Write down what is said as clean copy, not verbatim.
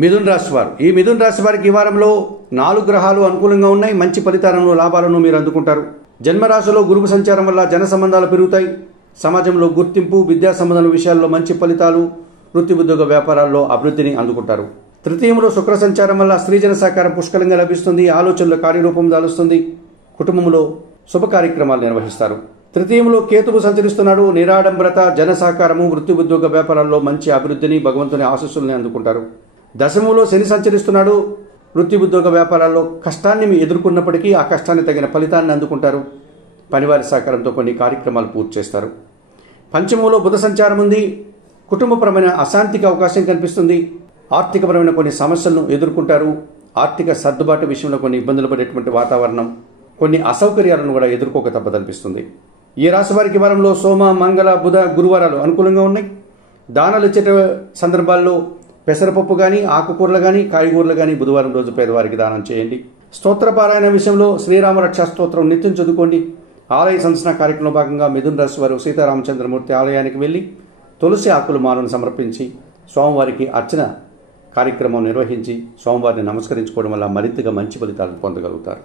మిథున్ రాశి వారు, ఈ మిథున్ రాశి వారికి ఈ వారంలో 4 గ్రహాలు అనుకూలంగా ఉన్నాయి. మంచి ఫలితాలను, లాభాలను మీరు అందుకుంటారు. జన్మరాశిలో గురువు సంచారం వల్ల జన సంబంధాలు పెరుగుతాయి. సమాజంలో గుర్తింపు, విద్యా సంబంధాల విషయాల్లో మంచి ఫలితాలు, వృత్తి ఉద్యోగ వ్యాపారాల్లో అభివృద్ధిని అందుకుంటారు. తృతీయంలో శుక్ర సంచారం వల్ల స్త్రీజన సహకారం పుష్కలంగా లభిస్తుంది. ఆలోచనలు కార్యరూపం దాలుస్తుంది. కుటుంబంలో శుభ కార్యక్రమాలు నిర్వహిస్తారు. తృతీయంలో కేతువు సంచరిస్తున్నాడు. నిరాడంబరత, జన సహకారము, వృత్తి ఉద్యోగ వ్యాపారాల్లో మంచి అభివృద్ధిని, భగవంతుని ఆశీస్సుల్ని అందుకుంటారు. దశమంలో శని సంచరిస్తున్నాడు. వృత్తి ఉద్యోగ వ్యాపారాల్లో కష్టాన్ని ఎదుర్కొన్నప్పటికీ ఆ కష్టాన్ని తగిన ఫలితాన్ని అందుకుంటారు. పనివారి సహకారంతో కొన్ని కార్యక్రమాలు పూర్తి చేస్తారు. పంచమంలో బుధ సంచారం ఉంది. కుటుంబపరమైన అశాంతికి అవకాశం కనిపిస్తుంది. ఆర్థికపరమైన కొన్ని సమస్యలను ఎదుర్కొంటారు. ఆర్థిక సర్దుబాటు విషయంలో కొన్ని ఇబ్బందులు పడేటువంటి వాతావరణం, కొన్ని అసౌకర్యాలను కూడా ఎదుర్కోక తప్పదనిపిస్తుంది. ఈ రాశి వారికి వారంలో సోమ, మంగళ, బుధ, గురువారాలు అనుకూలంగా ఉన్నాయి. దానాలు ఇచ్చే సందర్భాల్లో పెసరపప్పు కానీ, ఆకుకూరలు కానీ, కాయగూరలు కానీ బుధవారం రోజు పేదవారికి దానం చేయండి. స్తోత్రపారాయణ విషయంలో శ్రీరామ రక్షా స్తోత్రం నిత్యం చదువుకోండి. ఆలయ సందర్శన కార్యక్రమంలో భాగంగా మిథున్ రాశి వారు సీతారామచంద్రమూర్తి ఆలయానికి వెళ్లి తులసి ఆకులు మాలను సమర్పించి స్వామివారికి అర్చన కార్యక్రమం నిర్వహించి స్వామివారిని నమస్కరించుకోవడం వల్ల మరింతగా మంచి ఫలితాలను పొందగలుగుతారు.